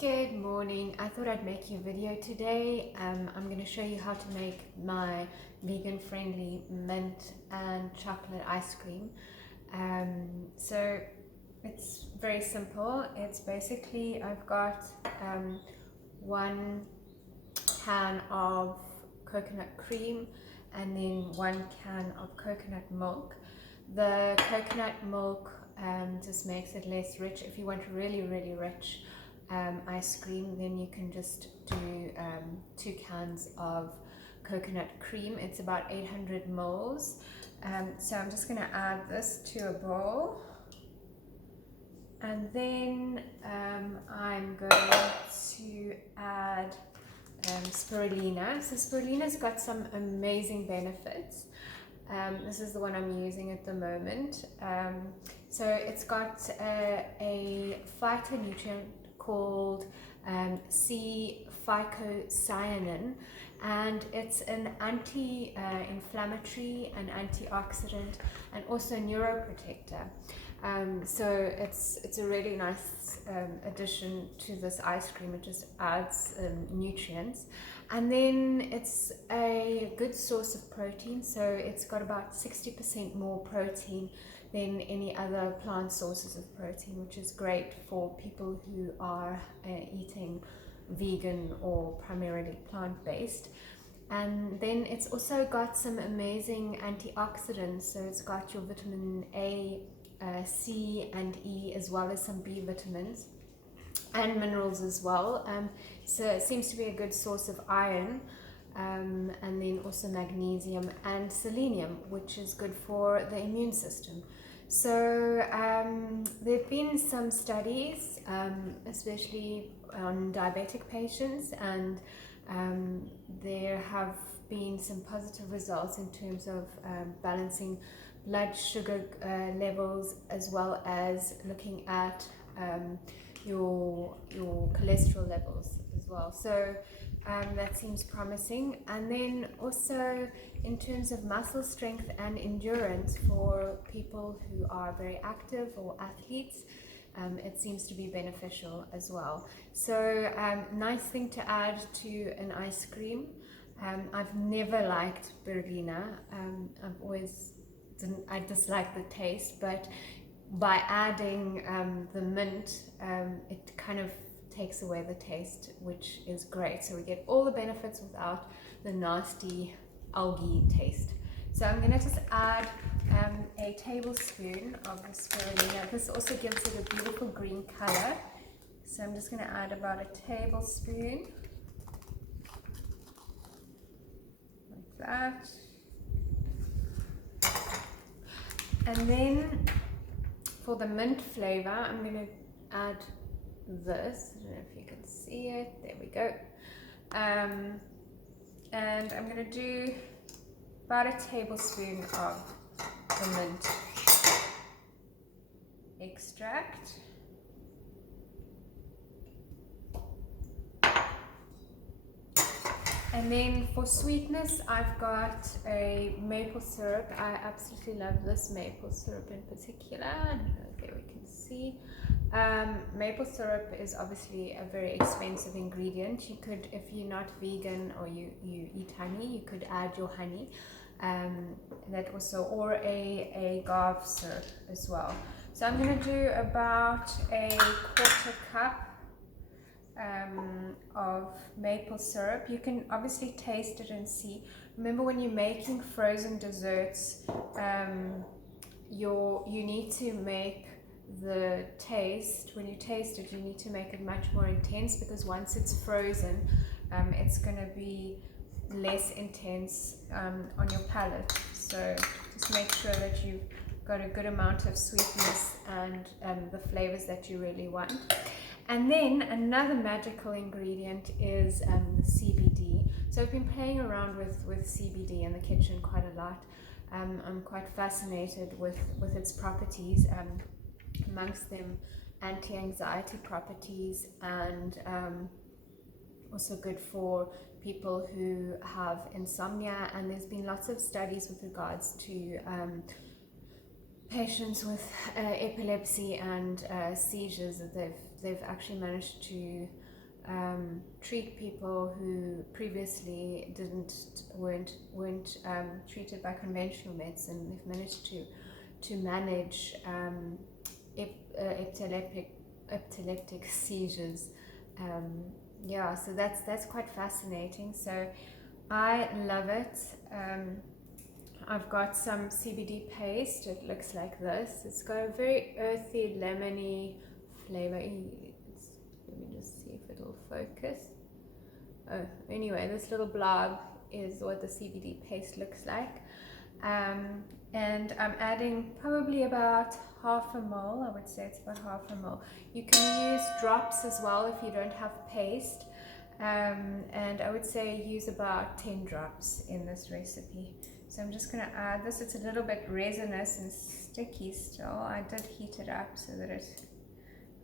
Good morning. I thought I'd make you a video today. I'm going to show you how to make my vegan-friendly mint and chocolate ice cream. So it's very simple. It's basically, I've got 1 can of coconut cream and then 1 can of coconut milk. The coconut milk just makes it less rich. If you want really rich ice cream, then you can just do 2 cans of coconut cream. It's about 800 mils. So I'm just going to add this to a bowl, and then I'm going to add spirulina. So spirulina's got some amazing benefits. This is the one I'm using at the moment. So it's got a phytonutrient called C-phycocyanin, and it's an anti-inflammatory and antioxidant and also neuroprotector. So it's a really nice addition to this ice cream. It just adds nutrients, and then it's a good source of protein. So it's got about 60% more protein than any other plant sources of protein, which is great for people who are eating vegan or primarily plant-based. And then it's also got some amazing antioxidants. So it's got your vitamin A, C and E, as well as some B vitamins and minerals as well. So it seems to be a good source of iron, and then also magnesium and selenium, which is good for the immune system. So there have been some studies, especially on diabetic patients, and there have been some positive results in terms of balancing blood sugar levels, as well as looking at your cholesterol levels as well. So that seems promising. And then also in terms of muscle strength and endurance for people who are very active or athletes, it seems to be beneficial as well. So nice thing to add to an ice cream. I've never liked spirulina. I dislike the taste, but by adding the mint, it kind of takes away the taste, which is great. So we get all the benefits without the nasty algae taste. So I'm going to just add a tablespoon of the spirulina. This also gives it a beautiful green color. So I'm just going to add about a tablespoon, like that. And then for the mint flavor, I'm going to add this. I don't know if you can see it. There we go. And I'm going to do about a tablespoon of the mint extract. And then for sweetness, I've got a maple syrup. I absolutely love this maple syrup in particular. I don't know if there we can see. Maple syrup is obviously a very expensive ingredient. You could, if you're not vegan or you eat honey, you could add your honey. That also, or a agave syrup as well. So I'm going to do about a 1/4 cup of maple syrup. You can obviously taste it and see. Remember, when you're making frozen desserts, you need to make the taste, when you taste it, you need to make it much more intense, because once it's frozen, it's going to be less intense on your palate. So just make sure that you've got a good amount of sweetness and the flavors that you really want. And then another magical ingredient is the CBD. So I've been playing around with CBD in the kitchen quite a lot. I'm quite fascinated with its properties, amongst them anti-anxiety properties, and also good for people who have insomnia. And there's been lots of studies with regards to patients with epilepsy and seizures, that they've actually managed to treat people who previously weren't treated by conventional medicine. They've managed to manage epileptic seizures. Yeah, so that's quite fascinating. So I love it. I've got some CBD paste. It looks like this. It's got a very earthy, lemony flavor. Let me just see if it'll focus. Oh, anyway, this little blob is what the CBD paste looks like. And I'm adding probably about half a ml. I would say it's about half a ml. You can use drops as well if you don't have paste. And I would say use about 10 drops in this recipe. So I'm just going to add this. It's a little bit resinous and sticky still. I did heat it up so that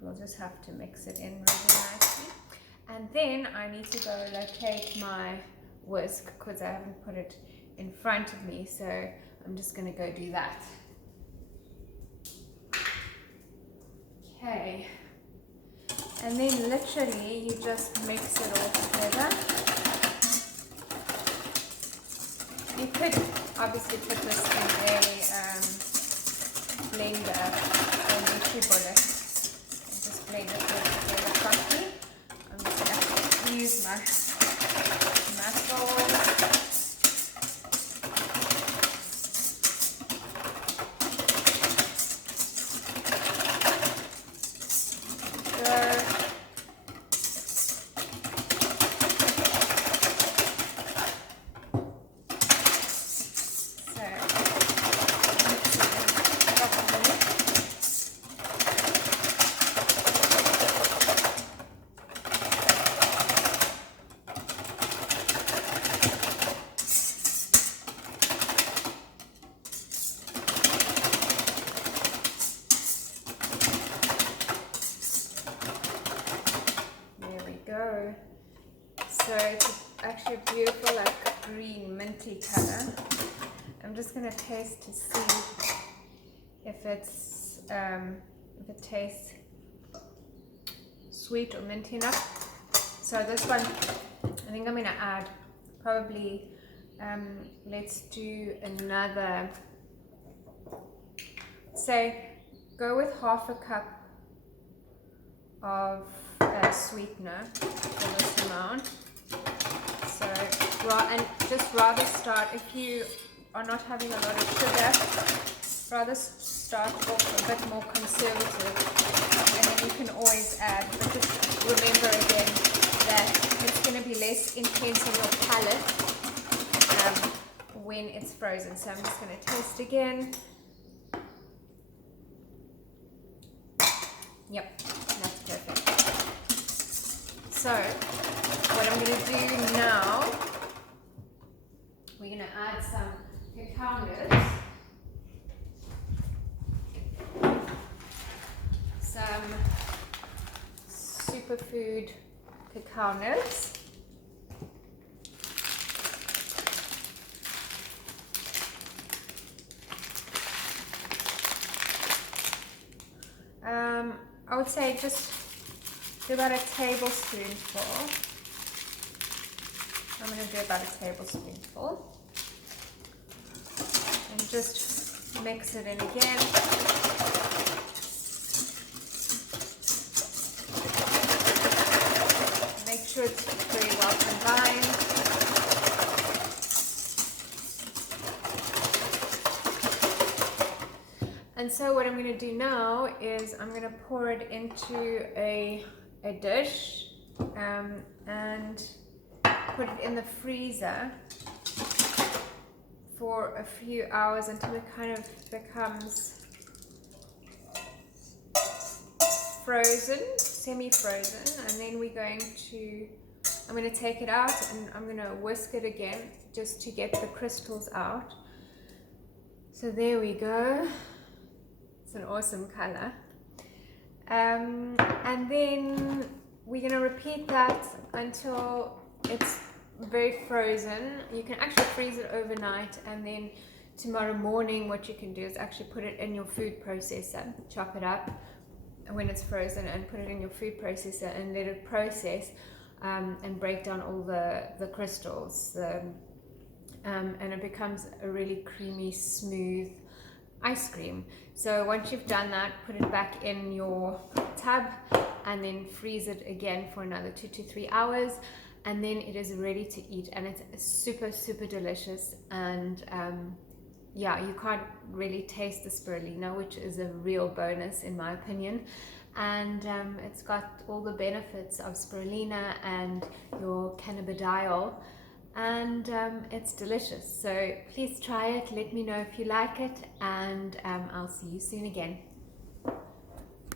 we'll just have to mix it in really nicely. And then I need to go locate my whisk because I haven't put it in front of me. So I'm just going to go do that. Okay. And then literally you just mix it all together. You could obviously put this in a blender or NutriBullet and just blend it all together properly. I'm just going to use my muscles. So it's actually a beautiful like green minty color. I'm just going to taste to see if it tastes sweet or minty enough. So this one, I think I'm going to add probably, let's do another, say go with half a cup of sweetener for this amount. So, and just rather start, if you are not having a lot of sugar, rather start off a bit more conservative, and then you can always add, but just remember again that it's going to be less intense on your palate when it's frozen. So I'm just going to taste again. Yep, that's perfect. So what I'm going to do now, we're going to add some cacao nibs, some superfood cacao nibs, I would say just do about a tablespoonful. I'm going to do about a tablespoonful and just mix it in again. Make sure it's very well combined. And so what I'm going to do now is I'm going to pour it into a dish and put it in the freezer for a few hours until it kind of becomes frozen, semi-frozen, and then I'm going to take it out and I'm going to whisk it again just to get the crystals out. So there we go. It's an awesome color. And then we're going to repeat that until it's very frozen. You can actually freeze it overnight, and then tomorrow morning what you can do is actually put it in your food processor, chop it up, when it's frozen, and put it in your food processor and let it process and break down all the crystals, and it becomes a really creamy, smooth ice cream. So once you've done that, put it back in your tub and then freeze it again for another 2 to 3 hours, and then it is ready to eat, and it's super, super delicious. And yeah, you can't really taste the spirulina, which is a real bonus in my opinion. And it's got all the benefits of spirulina and your cannabidiol, and it's delicious. So please try it, let me know if you like it, and I'll see you soon again.